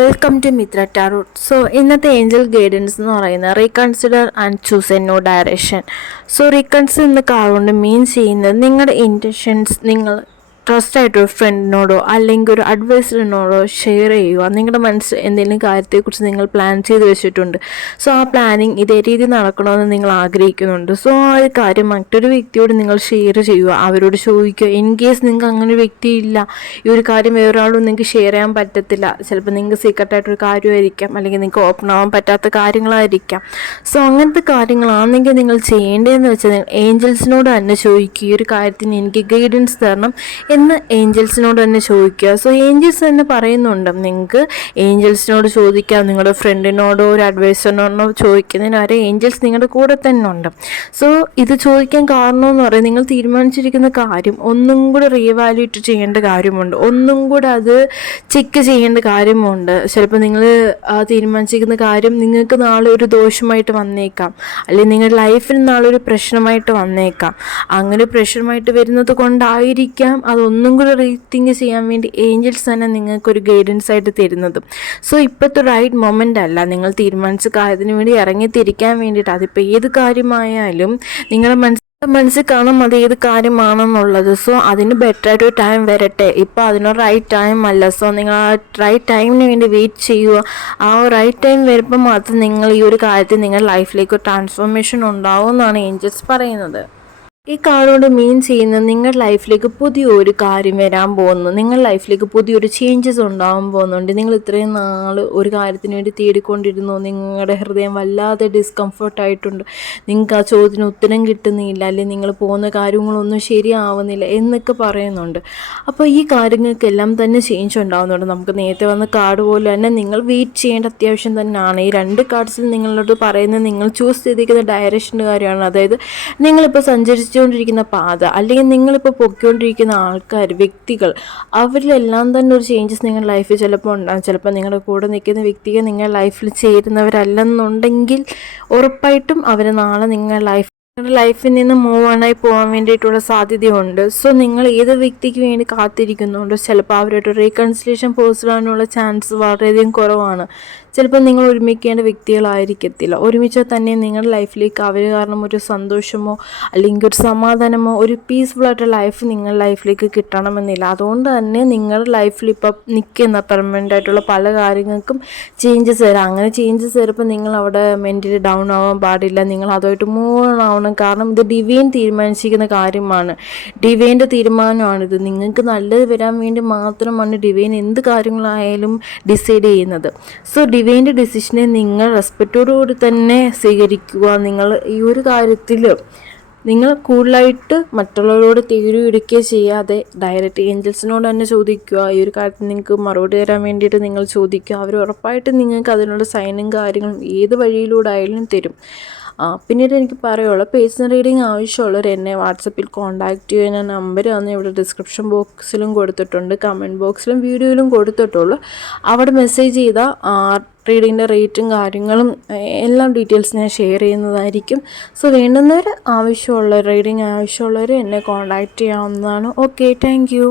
Welcome to Mitra tarot. ഇന്നത്തെ angel guidance എന്ന് പറയുന്നത് reconsider and choose a new direction. Reconsider എന്ന കാർഡ് മീൻ ചെയ്യുന്നത് നിങ്ങളുടെ ഇൻറ്റൻഷൻസ് നിങ്ങൾ ട്രസ്റ്റ് ആയിട്ടൊരു ഫ്രണ്ടിനോടോ അല്ലെങ്കിൽ ഒരു അഡ്വൈസറിനോടോ ഷെയർ ചെയ്യുക. നിങ്ങളുടെ മനസ്സിൽ എന്തെങ്കിലും കാര്യത്തെക്കുറിച്ച് നിങ്ങൾ പ്ലാൻ ചെയ്ത് വെച്ചിട്ടുണ്ട്. ആ പ്ലാനിങ് ഇതേ രീതിയിൽ നടക്കണമെന്ന് നിങ്ങൾ ആഗ്രഹിക്കുന്നുണ്ട്. ആ ഒരു കാര്യം മറ്റൊരു വ്യക്തിയോട് നിങ്ങൾ ഷെയർ ചെയ്യുക, അവരോട് ചോദിക്കുക. ഇൻ കേസ് നിങ്ങൾക്ക് അങ്ങനെ ഒരു വ്യക്തി ഇല്ല, ഈ ഒരു കാര്യം വേറൊരാളും നിങ്ങൾക്ക് ഷെയർ ചെയ്യാൻ പറ്റത്തില്ല, ചിലപ്പോൾ നിങ്ങൾക്ക് സീക്രട്ടായിട്ടൊരു കാര്യമായിരിക്കാം, അല്ലെങ്കിൽ നിങ്ങൾക്ക് ഓപ്പൺ ആവാൻ പറ്റാത്ത കാര്യങ്ങളായിരിക്കാം. അങ്ങനത്തെ കാര്യങ്ങളാണെങ്കിൽ നിങ്ങൾ ചെയ്യേണ്ടതെന്ന് വെച്ചാൽ ഏഞ്ചൽസിനോട് തന്നെ ചോദിക്കുക, ഈ ഒരു കാര്യത്തിന് എനിക്ക് ഗൈഡൻസ് തരണം എന്ന് ഏഞ്ചൽസിനോട് തന്നെ ചോദിക്കുക. ഏഞ്ചൽസ് തന്നെ പറയുന്നുണ്ട് നിങ്ങൾക്ക് ഏഞ്ചൽസിനോട് ചോദിക്കാം, നിങ്ങളുടെ ഫ്രണ്ടിനോടോ ഒരു അഡ്വൈസറിനോടോ ചോദിക്കുന്നതിന് വരെ ഏഞ്ചൽസ് നിങ്ങളുടെ കൂടെ തന്നെ ഉണ്ട്. ഇത് ചോദിക്കാൻ കാരണമെന്ന് പറയുന്നത് നിങ്ങൾ തീരുമാനിച്ചിരിക്കുന്ന കാര്യം ഒന്നും കൂടെ റീവാലുവേറ്റ് ചെയ്യേണ്ട കാര്യമുണ്ട്, ഒന്നും കൂടെ അത് ചെക്ക് ചെയ്യേണ്ട കാര്യമുണ്ട്. ചിലപ്പോൾ നിങ്ങൾ തീരുമാനിച്ചിരിക്കുന്ന കാര്യം നിങ്ങൾക്ക് നാളെ ഒരു ദോഷമായിട്ട് വന്നേക്കാം, അല്ലെങ്കിൽ നിങ്ങളുടെ ലൈഫിൽ നാളെ ഒരു പ്രശ്നമായിട്ട് വന്നേക്കാം. അങ്ങനെ പ്രശ്നമായിട്ട് വരുന്നത് കൊണ്ടായിരിക്കാം അതൊന്നും കൂടി റീതിങ്ക് ചെയ്യാൻ വേണ്ടി ഏഞ്ചൽസ് തന്നെ നിങ്ങൾക്കൊരു ഗൈഡൻസ് ആയിട്ട് തരുന്നത്. ഇപ്പോഴത്തെ റൈറ്റ് മൊമെൻ്റ് അല്ല നിങ്ങൾ തീരുമാനിച്ച കാര്യത്തിന് വേണ്ടി ഇറങ്ങിത്തിരിക്കാൻ വേണ്ടിയിട്ട്. അതിപ്പോൾ ഏത് കാര്യമായാലും നിങ്ങളുടെ മനസ്സിൽ കാണും അത് ഏത് കാര്യമാണെന്നുള്ളത്. അതിന് ബെറ്ററായിട്ടൊരു ടൈം വരട്ടെ, ഇപ്പോൾ അതിനൊരു റൈറ്റ് ടൈം അല്ല. നിങ്ങൾ ആ റൈറ്റ് ടൈമിന് വേണ്ടി വെയിറ്റ് ചെയ്യുക. ആ റൈറ്റ് ടൈം വരുമ്പോൾ മാത്രം നിങ്ങൾ ഈ ഒരു കാര്യത്തിൽ നിങ്ങളുടെ ലൈഫിലേക്ക് ഒരു ട്രാൻസ്ഫോർമേഷൻ ഉണ്ടാവും എന്നാണ് ഏഞ്ചൽസ് പറയുന്നത്. ഈ കാർഡോട് മീൻ ചെയ്യുന്നത് നിങ്ങളുടെ ലൈഫിലേക്ക് പുതിയൊരു കാര്യം വരാൻ പോകുന്നു, നിങ്ങളുടെ ലൈഫിലേക്ക് പുതിയൊരു ചേഞ്ചസ് ഉണ്ടാകാൻ പോകുന്നുണ്ട്. നിങ്ങൾ ഇത്രയും നാൾ ഒരു കാര്യത്തിന് വേണ്ടി തേടിക്കൊണ്ടിരുന്നു, നിങ്ങളുടെ ഹൃദയം വല്ലാതെ ഡിസ്കംഫർട്ടായിട്ടുണ്ട്, നിങ്ങൾക്ക് ആ ചോദ്യത്തിന് ഉത്തരം കിട്ടുന്നില്ല, അല്ലെങ്കിൽ നിങ്ങൾ പോകുന്ന കാര്യങ്ങളൊന്നും ശരിയാവുന്നില്ല എന്നൊക്കെ പറയുന്നുണ്ട്. അപ്പോൾ ഈ കാര്യങ്ങൾക്കെല്ലാം തന്നെ ചേഞ്ച് ഉണ്ടാകുന്നുണ്ട്. നമുക്ക് നേരത്തെ വന്ന കാർഡ് പോലെ തന്നെ നിങ്ങൾ വെയിറ്റ് ചെയ്യേണ്ട അത്യാവശ്യം തന്നെയാണ്. ഈ രണ്ട് കാർഡ്സിൽ നിങ്ങളോട് പറയുന്നത് നിങ്ങൾ ചൂസ് ചെയ്തിരിക്കുന്ന ഡയറക്ഷൻ്റെ കാര്യമാണ്. അതായത് നിങ്ങളിപ്പോൾ സഞ്ചരിച്ചുകൊണ്ടിരിക്കുന്ന പാത, അല്ലെങ്കിൽ നിങ്ങളിപ്പോൾ പൊയ്ക്കൊണ്ടിരിക്കുന്ന ആൾക്കാർ, വ്യക്തികൾ, അവരിലെല്ലാം തന്നെ ഒരു ചേഞ്ചസ് നിങ്ങളുടെ ലൈഫിൽ ചിലപ്പോൾ ഉണ്ടാകും. ചിലപ്പോൾ നിങ്ങളുടെ കൂടെ നിൽക്കുന്ന വ്യക്തികൾ നിങ്ങളുടെ ലൈഫിൽ ചേരുന്നവരല്ലെന്നുണ്ടെങ്കിൽ ഉറപ്പായിട്ടും അവർ നാളെ നിങ്ങളുടെ ലൈഫിൽ നിന്ന് മൂവ് ഓണായി പോകാൻ വേണ്ടിയിട്ടുള്ള സാധ്യതയുണ്ട്. നിങ്ങൾ ഏത് വ്യക്തിക്ക് വേണ്ടി കാത്തിരിക്കുന്നുണ്ടോ ചിലപ്പോൾ അവരുടെ റീകൺസിലേഷൻ പോസിബിളാനുള്ള ചാൻസ് വളരെയധികം കുറവാണ്. ചിലപ്പോൾ നിങ്ങൾ ഒരുമിക്കേണ്ട വ്യക്തികളായിരിക്കത്തില്ല. ഒരുമിച്ചാൽ തന്നെ നിങ്ങളുടെ ലൈഫിലേക്ക് അവർ കാരണം ഒരു സന്തോഷമോ അല്ലെങ്കിൽ ഒരു സമാധാനമോ ഒരു പീസ്ഫുള്ളായിട്ട് ലൈഫ് നിങ്ങളുടെ ലൈഫിലേക്ക് കിട്ടണമെന്നില്ല. അതുകൊണ്ട് തന്നെ നിങ്ങളുടെ ലൈഫിൽ ഇപ്പം നിൽക്കുന്ന പെർമനൻ്റ് ആയിട്ടുള്ള പല കാര്യങ്ങൾക്കും ചേഞ്ചസ് വരാം. അങ്ങനെ ചേഞ്ചസ് വരുമ്പോൾ നിങ്ങൾ അവിടെ മെൻ്റലി ഡൗൺ ആവാൻ പാടില്ല, നിങ്ങൾ അതുമായിട്ട് മൂവ് ഓൺ ആവണം. കാരണം ഇത് ഡിവൈൻ തീരുമാനിച്ചിരിക്കുന്ന കാര്യമാണ്, ഡിവൈൻ്റെ തീരുമാനമാണിത്. നിങ്ങൾക്ക് നല്ലത് വരാൻ വേണ്ടി മാത്രമാണ് ഡിവൈൻ എന്ത് കാര്യങ്ങളായാലും ഡിസൈഡ് ചെയ്യുന്നത്. ഡിവൈൻ്റെ ഡിസിഷനെ നിങ്ങൾ റെസ്പെക്റ്റോടുകൂടി തന്നെ സ്വീകരിക്കുക. നിങ്ങൾ ഈ ഒരു കാര്യത്തിൽ നിങ്ങൾ കൂടുതലായിട്ട് മറ്റുള്ളവരോട് എടുക്കുകയോ ചെയ്യാതെ ഡയറക്റ്റ് ഏഞ്ചൽസിനോട് തന്നെ ചോദിക്കുക. ഈ ഒരു കാര്യത്തിൽ നിങ്ങൾക്ക് മറുപടി തരാൻ വേണ്ടിയിട്ട് നിങ്ങൾ ചോദിക്കുക. അവർ ഉറപ്പായിട്ടും നിങ്ങൾക്ക് അതിനുള്ള സൈനും കാര്യങ്ങളും ഏത് വഴിയിലൂടെ ആയാലും തരും. പിന്നീട് എനിക്ക് പറയുള്ളൂ, പേഴ്സണൽ റീഡിങ് ആവശ്യമുള്ളവർ എന്നെ വാട്സപ്പിൽ കോൺടാക്റ്റ് ചെയ്യുക. ഞാൻ നമ്പർ വന്ന് ഇവിടെ ഡിസ്ക്രിപ്ഷൻ ബോക്സിലും കൊടുത്തിട്ടുണ്ട്, കമൻറ്റ് ബോക്സിലും വീഡിയോയിലും കൊടുത്തിട്ടുള്ളൂ. അവിടെ മെസ്സേജ് ചെയ്താൽ റീഡിങ്ങിൻ്റെ റേറ്റും കാര്യങ്ങളും എല്ലാം ഡീറ്റെയിൽസ് ഞാൻ ഷെയർ ചെയ്യുന്നതായിരിക്കും. വേണ്ടുന്നവർ റീഡിങ് ആവശ്യമുള്ളവർ എന്നെ കോൺടാക്റ്റ് ചെയ്യാവുന്നതാണ്. Okay, thank you.